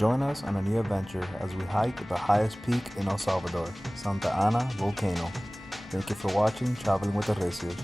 Join us on a new adventure as we hike the highest peak in El Salvador, Santa Ana Volcano. Thank you for watching Traveling with the Recios.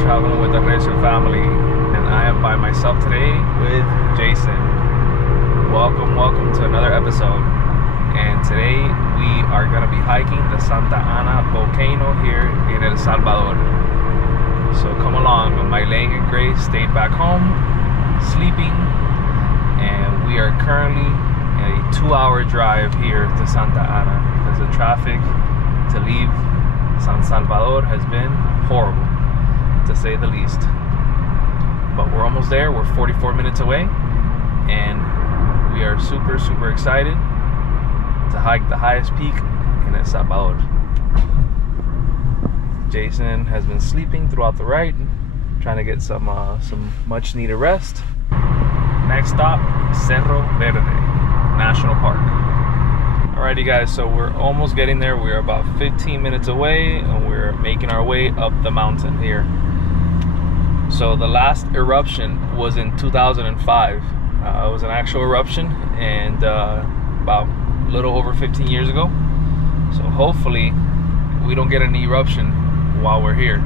Traveling with the Recio family, and I am by myself today with Jason. Welcome to another episode. And today we are going to be hiking the Santa Ana Volcano here in El Salvador. So come along. Maylene and Grace stayed back home sleeping, and we are currently a 2-hour drive here to Santa Ana because the traffic to leave San Salvador has been horrible, to say the least. But we're almost there. We're 44 minutes away, and we are super excited to hike the highest peak in El Salvador. Jason has been sleeping throughout the ride, trying to get some much needed rest. Next stop, Cerro Verde National Park. Alrighty guys, so we're almost getting there. We're about 15 minutes away, and we're making our way up the mountain here. So the last eruption was in 2005. It was an actual eruption, and about a little over 15 years ago. So hopefully we don't get an eruption while we're here.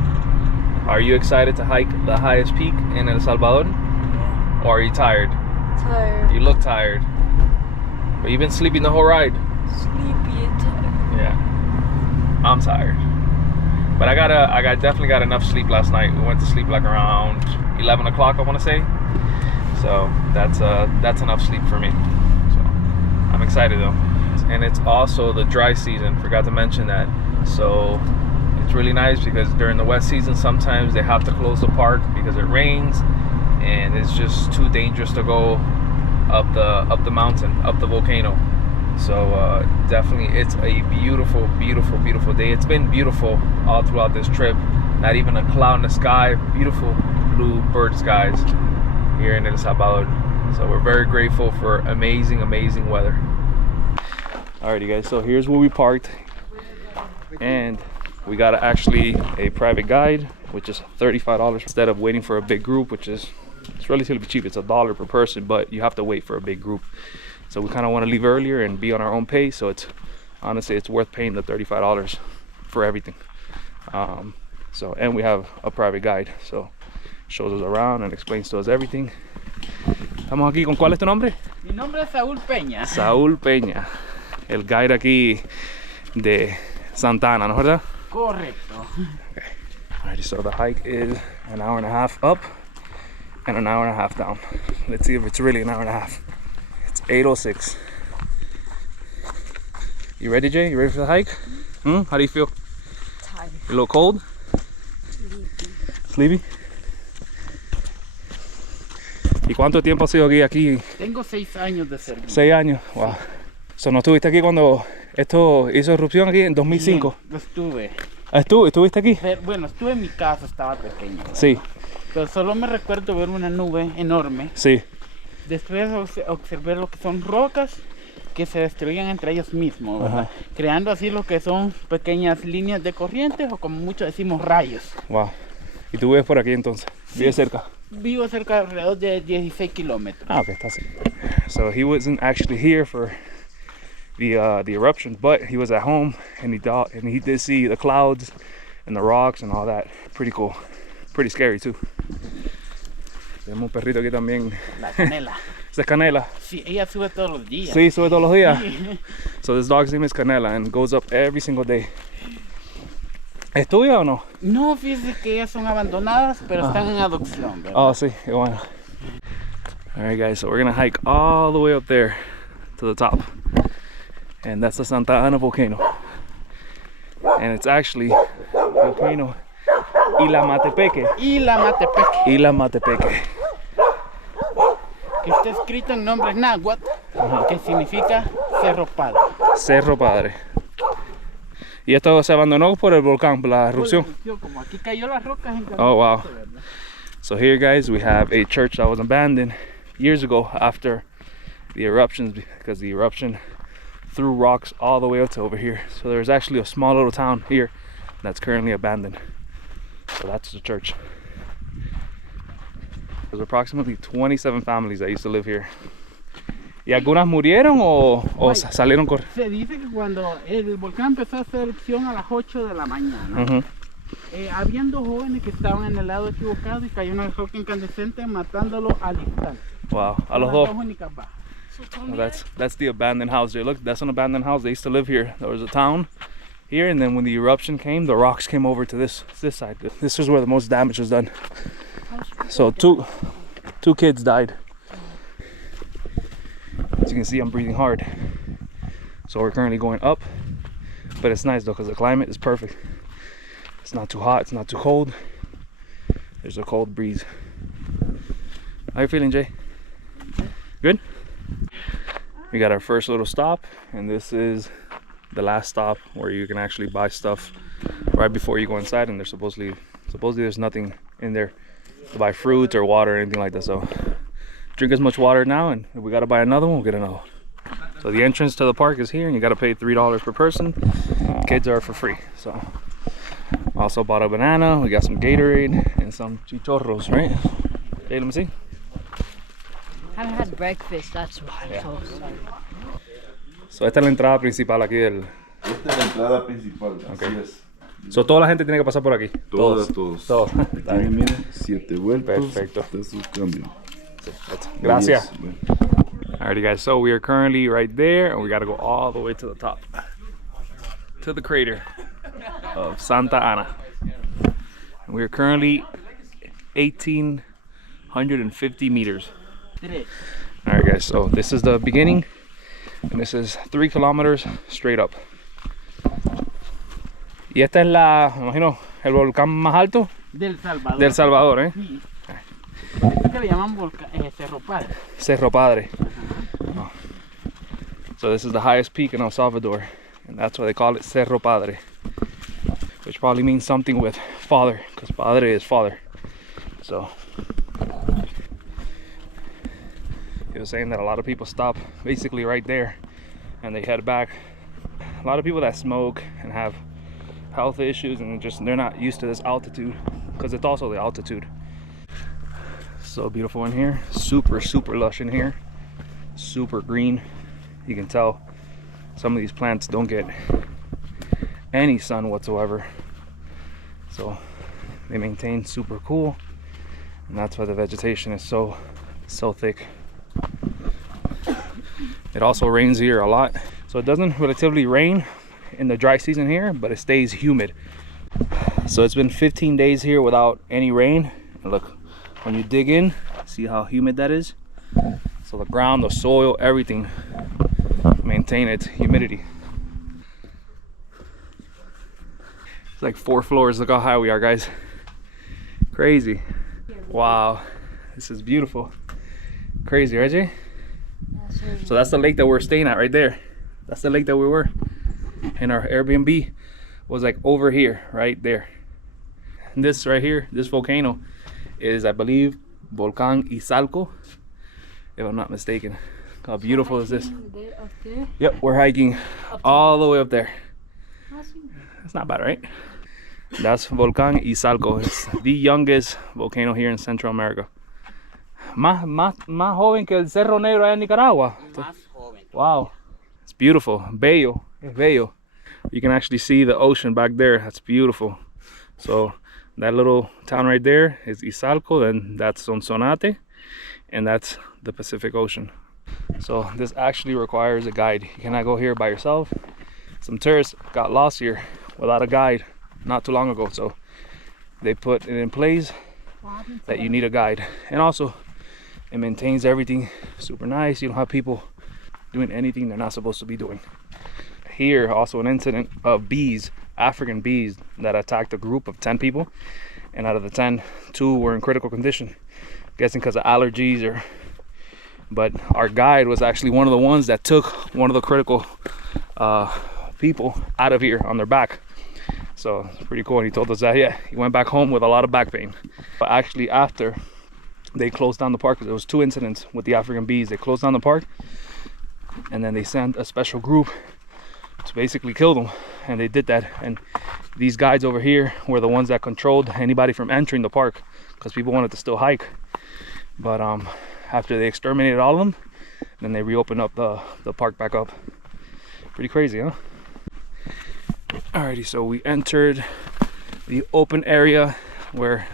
Are you excited to hike the highest peak in El Salvador? Yeah. Or are you tired? Tired. You look tired. But you've been sleeping the whole ride. Sleepy and tired. Yeah. I'm tired. But I definitely got enough sleep last night. We went to sleep like around 11 o'clock, I want to say. So that's enough sleep for me. So I'm excited though. And it's also the dry season. Forgot to mention that. So it's really nice because during the wet season, sometimes they have to close the park because it rains, and it's just too dangerous to go up the mountain, up the volcano. So definitely it's a beautiful day. It's been beautiful all throughout this trip. Not even a cloud in the sky. Beautiful blue bird skies here in El Salvador. So we're very grateful for amazing weather. Alrighty guys, so here's where we parked, and we got actually a private guide, which is $35 instead of waiting for a big group, which is it's relatively cheap. It's $1 per person, but you have to wait for a big group. So we kind of want to leave earlier and be on our own pace. So it's honestly, it's worth paying the $35 for everything. And we have a private guide, so shows us around and explains to us everything. Estamos aquí con, ¿cuál es tu nombre? Mi nombre es Saúl Peña. Saúl Peña, el guide aquí de Santa Ana, ¿no es verdad? Correcto. Okay. Alright, so the hike is an hour and a half up and an hour and a half down. Let's see if it's really an hour and a half. It's 8:06. You ready, Jay? You ready for the hike? How do you feel? Tired. You a little cold? Sleepy? ¿Y cuánto tiempo has sido aquí? Tengo 6 años de servicio. 6 años. Wow. So, ¿no estuviste aquí cuando esto hizo erupción aquí en 2005? Bien, estuve. ¿Estuviste aquí? Pero, bueno, estuve en mi casa, estaba pequeño, ¿verdad? Sí. Pero solo me recuerdo ver una nube enorme. Sí. Después observé lo que son rocas que se destruían entre ellos mismos, ¿verdad? Ajá. Creando así lo que son pequeñas líneas de corriente, o como muchos decimos rayos. Wow. ¿Y tú vives por aquí entonces? ¿Vives cerca? Vivo cerca de alrededor de 16 kilómetros. Ah, okay, está así. So he wasn't actually here for the eruption, but he was at home, and he did see the clouds and the rocks and all that. Pretty cool. Pretty scary too. Tenemos un perrito aquí también. La Canela. ¿Esa es Canela? Sí, ella sube todos los días. Sí, sube todos los días. Sí. So this dog's name is Canela and goes up every single day. ¿Es tuya o no? No, fíjese que ellas son abandonadas, pero están en adopción, ¿verdad? Oh, sí, qué bueno. Alright guys, so we're gonna hike all the way up there to the top. And that's the Santa Ana volcano. And it's actually volcano Ilamatepeque. Ilamatepeque. Ilamatepeque. que está escrito en nombres náhuatl, que significa Cerro Padre. Cerro Padre. Y esto se abandonó por el volcán, por la erupción. Como aquí cayó las rocas en Oh wow. So here guys, we have a church that was abandoned years ago after the eruptions, because the eruption threw rocks all the way up to over here. So there's actually a small little town here that's currently abandoned. So that's the church. There's approximately 27 families that used to live here. ¿Y algunas murieron o salieron corriendo? Se dice que cuando el volcán empezó a hacer erupción a las 8 de la mañana, habían dos jóvenes que estaban en el lado equivocado y cayó una roca incandescente matándolo al instante. Wow, a los dos. Well, That's the abandoned house there. Look, that's an abandoned house. They used to live here. There was a town here, and then when the eruption came, the rocks came over to this side. This is where the most damage was done. So two kids died. As you can see, I'm breathing hard. So we're currently going up, but it's nice though because the climate is perfect. It's not too hot, it's not too cold. There's a cold breeze. How you feeling, Jay? Good? We got our first little stop, and this is the last stop where you can actually buy stuff right before you go inside, and there's supposedly there's nothing in there to buy fruit or water or anything like that. So drink as much water now, and if we gotta buy another one, we'll get another one. So the entrance to the park is here, and you gotta pay $3 per person. Kids are for free. So also bought a banana, we got some Gatorade and some chichorros, right? Okay, let me see. I haven't had breakfast, that's why. Yeah. So sorry. So esta es la entrada principal aquí del... Esta es la entrada principal, Okay. así es. So toda la gente tiene que pasar por aquí. Todos. Todos. Aquí, mire, 7 vueltas. Perfecto. Este es su cambio. Gracias. Bueno. Alrighty guys, so we are currently right there, and we gotta go all the way to the top, to the crater of Santa Ana. And we are currently 1,850 meters. Alright guys, so this is the beginning, and this is 3 kilometers straight up. Y esta es la, me imagino, el volcán más alto Del Salvador. del Salvador, ¿eh? Sí. Esto que le llaman Cerro Padre. Cerro Padre. Oh. So this is the highest peak in El Salvador, and that's why they call it Cerro Padre, which probably means something with father, because padre is father. So he was saying that a lot of people stop basically right there and they head back. A lot of people that smoke and have health issues, and they're not used to this altitude, because it's also the altitude. So beautiful in here, super lush in here, super green. You can tell some of these plants don't get any sun whatsoever, so they maintain super cool, and that's why the vegetation is so thick. It also rains here a lot, so it doesn't relatively rain in the dry season here, but it stays humid. So it's been 15 days here without any rain, and look, when you dig in, see how humid that is? So the ground, the soil, everything maintain its humidity. It's like 4 floors. Look how high we are, guys. Crazy. Wow, this is beautiful. Crazy, right, Jay? So that's the lake that we're staying at right there. That's the lake that we were. And our Airbnb was like over here, right there. And this right here, this volcano is, I believe, Volcán Izalco, if I'm not mistaken. How beautiful is this? Up there. Yep, we're hiking all the way up there. That's not bad, right? That's Volcán Izalco. It's the youngest volcano here in Central America. Más joven que el Cerro Negro allá en Nicaragua. Más joven. Wow, it's beautiful. Bello, es bello. You can actually see the ocean back there. That's beautiful. So that little town right there is Izalco, then that's Sonsonate, and that's the Pacific Ocean. So this actually requires a guide. You cannot go here by yourself. Some tourists got lost here without a guide not too long ago, so they put it in place that you need a guide. And also it maintains everything super nice. You don't have people doing anything they're not supposed to be doing. Here also an incident of bees, African bees, that attacked a group of 10 people, and out of the 10, 2 were in critical condition, guessing because of allergies or But our guide was actually one of the ones that took one of the critical people out of here on their back. So it's pretty cool. And he told us that, yeah, he went back home with a lot of back pain. But actually after they closed down the park, because there was 2 incidents with the African bees, they closed down the park and then they sent a special group to basically kill them. And they did that. And these guides over here were the ones that controlled anybody from entering the park, because people wanted to still hike. But after they exterminated all of them, then they reopened up the park back up. Pretty crazy, huh? Alrighty, so we entered the open area where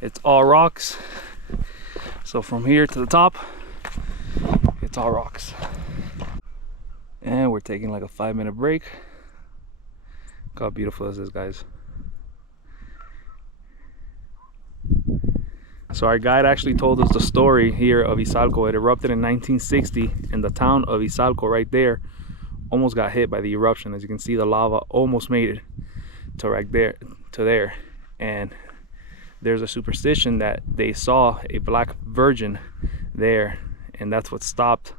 it's all rocks. So from here to the top, it's all rocks. And we're taking like a 5-minute break. Look how beautiful this is, guys. So our guide actually told us the story here of Izalco. It erupted in 1960, and the town of Izalco right there almost got hit by the eruption. As you can see, the lava almost made it to right there, to there. And there's a superstition that they saw a black virgin there, and that's what stopped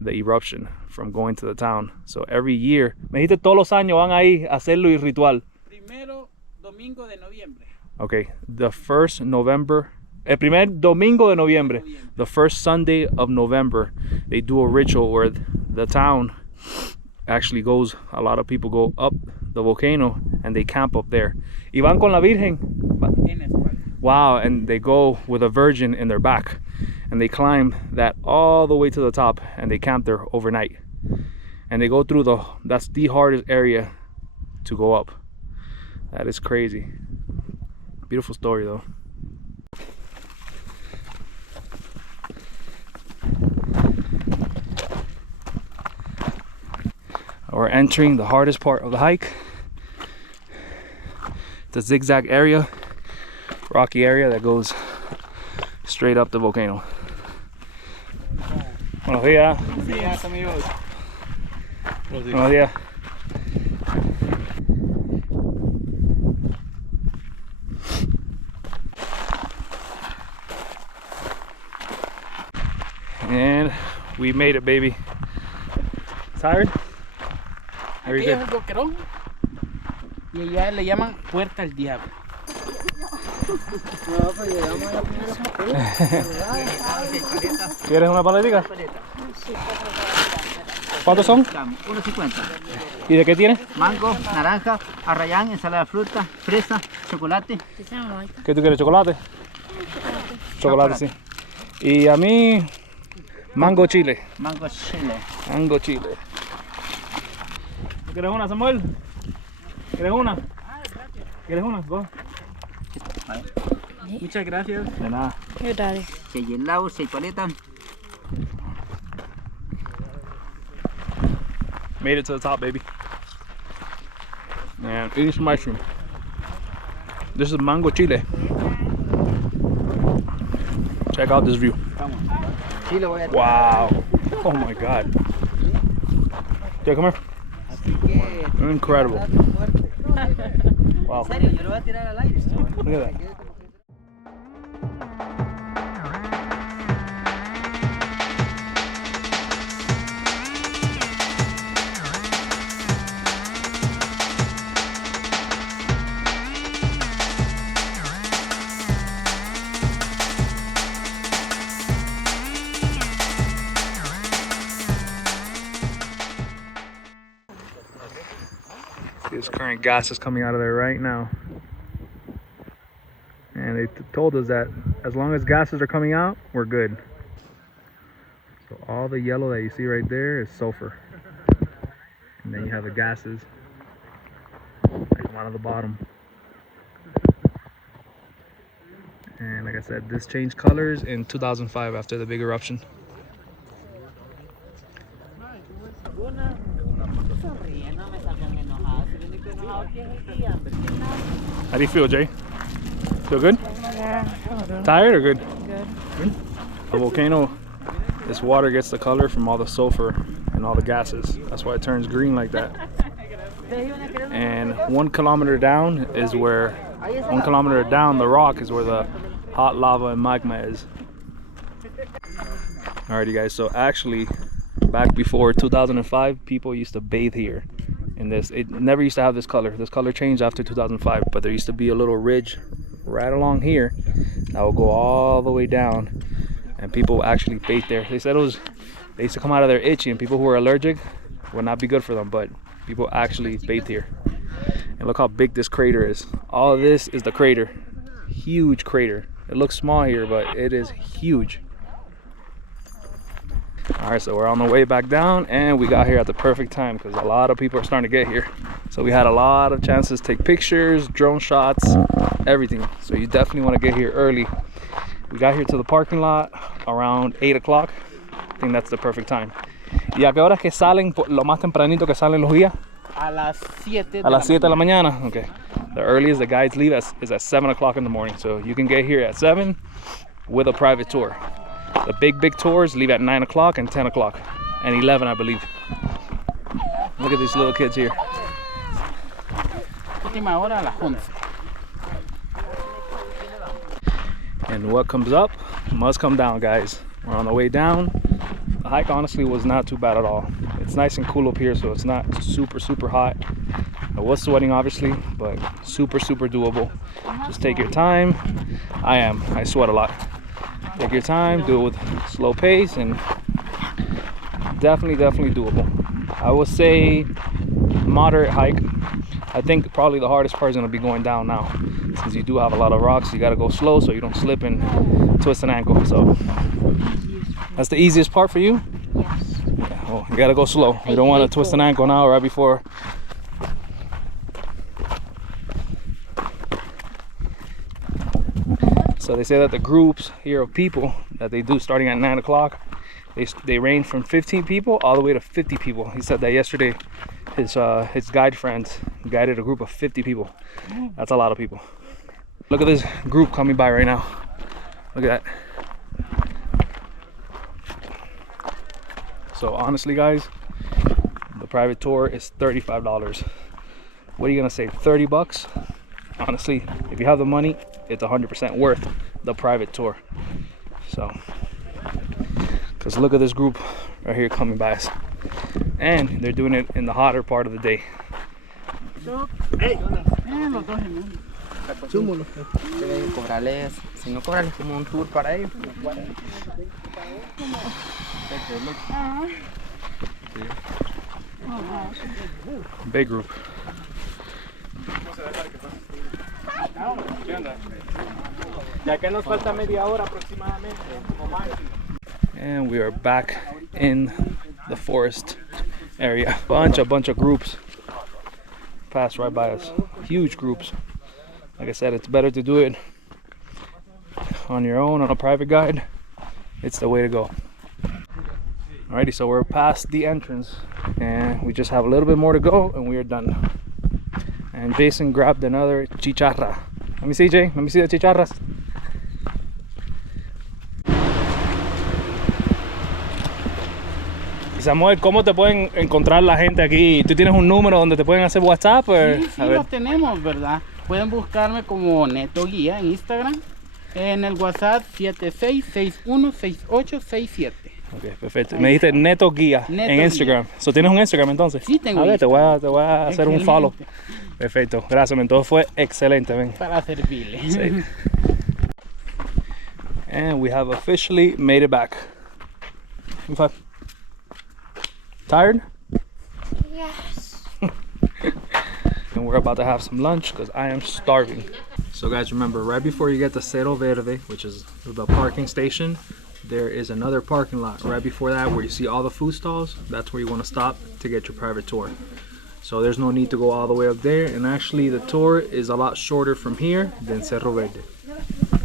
the eruption from going to the town. So every year, me dijiste todos los años van ahí a hacerlo y ritual. Primero domingo de noviembre. Okay, the first November, el primer domingo de noviembre, the first Sunday of November, they do a ritual where the town actually goes, a lot of people go up the volcano and they camp up there. Y van con la Virgen. Wow, and they go with a virgin in their back. And they climb that all the way to the top and they camp there overnight. And they go through that's the hardest area to go up. That is crazy. Beautiful story though. We're entering the hardest part of the hike. The zigzag area, rocky area that goes straight up the volcano. Buenos días. Buenos días, amigos. Buenos días. And we made it, baby. Tired? Aquí es el boquerón y allá le llaman Puerta al Diablo. ¿Quieres una paletica? ¿Cuántos son? 1.50. ¿Y de qué tiene? Mango, naranja, arrayán, ensalada de fruta, fresa, chocolate. ¿Qué tú quieres? ¿Chocolate? Chocolate, sí. Y a mí, mango chile. Mango chile. Mango chile. ¿Quieres una, Samuel? ¿Quieres una? ¿Quieres una? Go. Muchas gracias. De nada. Here, Daddy. 6 helados, 6 paletas. Made it to the top, baby. And eating some ice cream. This is mango chile. Check out this view. Wow. Oh my God. Okay, come here. Incredible. Wow. Look at that. This current gas is coming out of there right now, and they told us that as long as gases are coming out, we're good. So all the yellow that you see right there is sulfur, and then you have the gases that come out of the bottom. And like I said, this changed colors in 2005 after the big eruption. How do you feel, Jay? Feel good? Yeah. Tired or good? Good. The volcano, this water gets the color from all the sulfur and all the gases. That's why it turns green like that. And 1 kilometer down is where, 1 kilometer down the rock is where the hot lava and magma is. Alrighty guys, so actually back before 2005 people used to bathe here in this. It never used to have this color. This color changed after 2005, but there used to be a little ridge right along here that will go all the way down, and people actually bathe there. They said they used to come out of there itchy, and people who are allergic would not be good for them, but people actually bathe here. And look how big this crater is. All of this is the crater. Huge crater. It looks small here, but it is huge. All right, so we're on the way back down, and we got here at the perfect time because a lot of people are starting to get here. So we had a lot of chances to take pictures, drone shots, everything. So you definitely want to get here early. We got here to the parking lot around 8 o'clock. I think that's the perfect time. ¿Y a qué horas que salen, lo más tempranito que salen los guías? A las 7 A las 7 de la mañana. Okay. The earliest the guides leave is at 7 o'clock in the morning. So you can get here at 7 with a private tour. The big tours leave at 9 o'clock and 10 o'clock and 11, I believe. Look at these little kids here. Última hora a las 11. And what comes up must come down, guys. We're on the way down. The hike honestly was not too bad at all. It's nice and cool up here, so it's not super hot. I was sweating obviously, but super doable. Just take your time. I sweat a lot. Take your time, do it with slow pace, and definitely doable. I would say moderate hike. I think probably the hardest part is going to be going down now, since you do have a lot of rocks. You got to go slow so you don't slip and twist an ankle. So that's the easiest part for you? Yes. Yeah, well, you got to go slow. You don't want to twist an ankle now right before. So they say that the groups here of people that they do starting at 9 o'clock, they range from 15 people all the way to 50 people. He said that yesterday his guide friends guided a group of 50 people. That's a lot of people. Look at this group coming by right now. Look at that. So honestly guys, the private tour is $35. What are you gonna say, 30 bucks? Honestly, if you have the money, it's 100% worth the private tour. So, because look at this group right here coming by us, and they're doing it in the hotter part of the day. Big group. And we are back in the forest area. Bunch of groups passed right by us. Huge groups. Like I said, it's better to do it on your own, on a private guide. It's the way to go. Alrighty, so we're past the entrance and we just have a little bit more to go and we are done. And Jason grabbed another chicharra. Let me see, Jay. Let me see the chicharras. Samuel, ¿cómo te pueden encontrar la gente aquí? ¿Tú tienes un número donde te pueden hacer WhatsApp? Sí, lo tenemos, ¿verdad? Pueden buscarme como Neto Guía en Instagram. En el WhatsApp 76616867. Ok, perfecto. Me dijiste Neto Guía en Instagram. So, ¿tienes un Instagram entonces? Sí, tengo. A ver, te voy a hacer un follow. Perfecto, gracias, men. Todo fue excelente, men. Para servirle. Sí. And we have officially made it back. Tired? Yes. And we're about to have some lunch because I am starving. So guys, remember, right before you get to Cerro Verde, which is the parking station, there is another parking lot right before that where you see all the food stalls. That's where you want to stop to get your private tour. So there's no need to go all the way up there, and actually the tour is a lot shorter from here than Cerro Verde.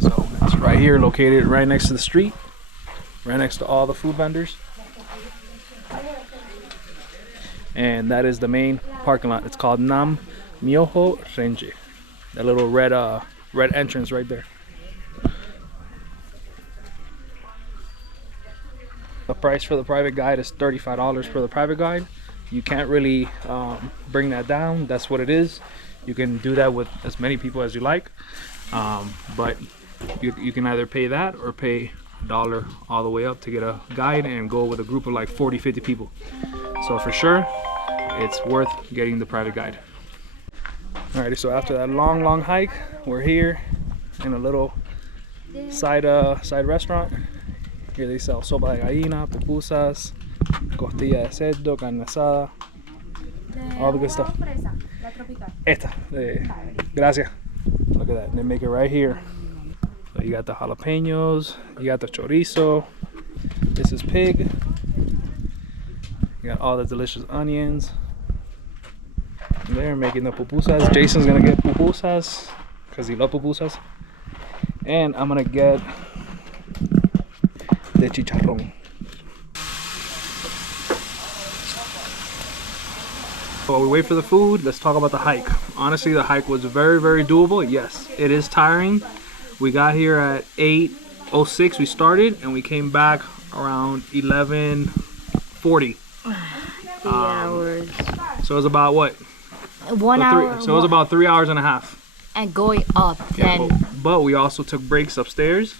So it's right here, located right next to the street, right next to all the food vendors. And that is the main parking lot. It's called Nam Myoho Renji. That little red entrance right there. The price for the private guide is $35 for the private guide. You can't really bring that down. That's what it is. You can do that with as many people as you like, but you can either pay that or pay $1 all the way up to get a guide and go with a group of like 40-50 people. So for sure, it's worth getting the private guide. Alrighty, so after that long hike, we're here in a little side restaurant. Here they sell sopa de gallina, pupusas, costilla de cerdo, carne asada, all the good stuff. Esta, gracias. Look at that, they make it right here. So you got the jalapenos, you got the chorizo, this is pig, you got all the delicious onions. They're making the pupusas. Jason's gonna get pupusas because he loves pupusas, and I'm gonna get the chicharrón. While we wait for the food, let's talk about the hike. Honestly, the hike was very doable. Yes, it is tiring. We got here at 8:06. We started, and we came back around 11:40. 3 hours. So it was about what? 1 hour. So it was about 3 hours and a half. And going up then. Yeah, but we also took breaks upstairs,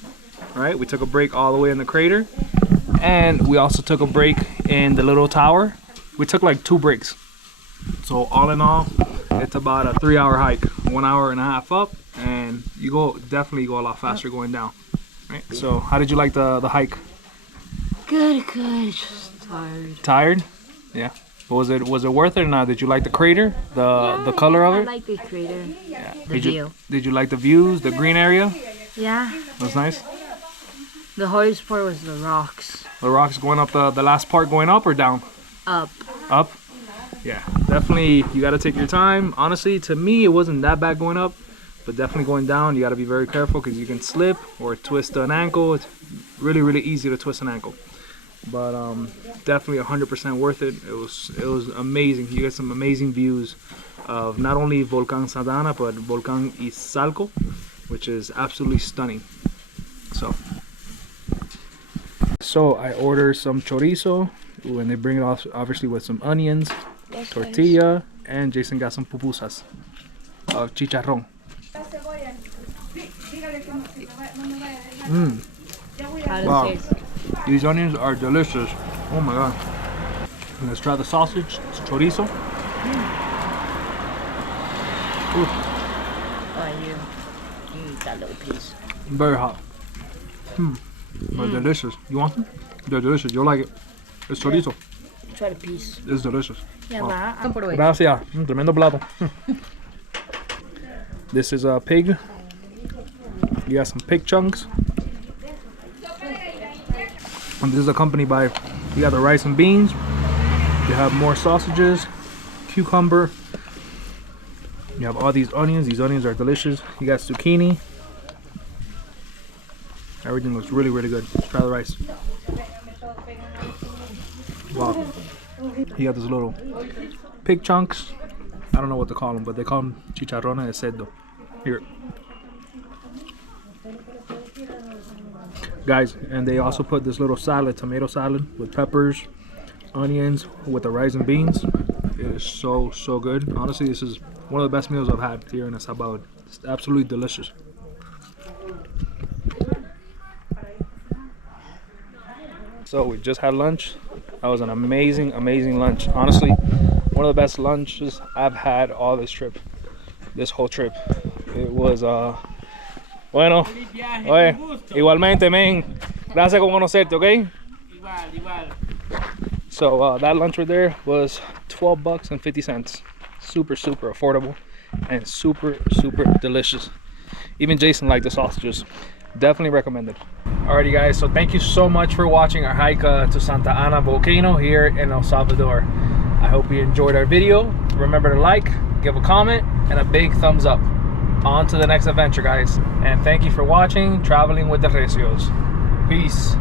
right? We took a break all the way in the crater, and we also took a break in the little tower. We took like 2 breaks. So all in all, it's about a 3-hour hike, 1 hour and a half up, and you definitely go a lot faster going down, right? So how did you like the hike? Good. Just tired. Tired? Yeah. But was it worth it or not? Did you like the crater? The color of it? I like the crater. Yeah. The view. Did you like the views, the green area? Yeah. That's nice. The hardest part was the rocks. The rocks going up, the last part going up or down? Up. Up? Yeah, definitely you got to take your time. Honestly, to me, it wasn't that bad going up, but definitely going down, you got to be very careful because you can slip or twist an ankle. It's really easy to twist an ankle. But definitely 100% worth it. It was amazing. You get some amazing views of not only Volcán Santa Ana, but Volcán Izalco, which is absolutely stunning. So I ordered some chorizo, and they bring it off obviously with some onions, tortilla, and Jason got some pupusas of chicharrón. How does Wow. it taste? These onions are delicious. Oh my god. And let's try the sausage, it's chorizo. Ooh, Oh, you eat that little piece. very hot. But delicious. You want them? They're delicious. You'll like it. It's chorizo. Try the piece. It's delicious. Yeah, va. Gracias. Tremendo plato. This is a pig. You got some pig chunks. And this is accompanied by, you got the rice and beans. You have more sausages, cucumber. You have all these onions. These onions are delicious. You got zucchini. Everything looks really good. Let's try the rice. Wow. You got this little pig chunks. I don't know what to call them, but they call them chicharrones de cerdo. Here. Guys, and they also put this little salad, tomato salad with peppers, onions, with the rice and beans. It is so good. Honestly, this is one of the best meals I've had here in El Salvador. It's absolutely delicious. So we just had lunch. That was an amazing lunch. Honestly, one of the best lunches I've had all this whole trip. It was bueno, oye, igualmente, men. Gracias por conocerte, okay? Igual. So that lunch right there was $12.50. Super affordable and super delicious. Even Jason liked the sausages. Definitely recommended. Alrighty guys, so thank you so much for watching our hike to Santa Ana Volcano here in El Salvador. I hope you enjoyed our video. Remember to like, give a comment, and a big thumbs up. On to the next adventure, guys. And thank you for watching Traveling with the Recios. Peace.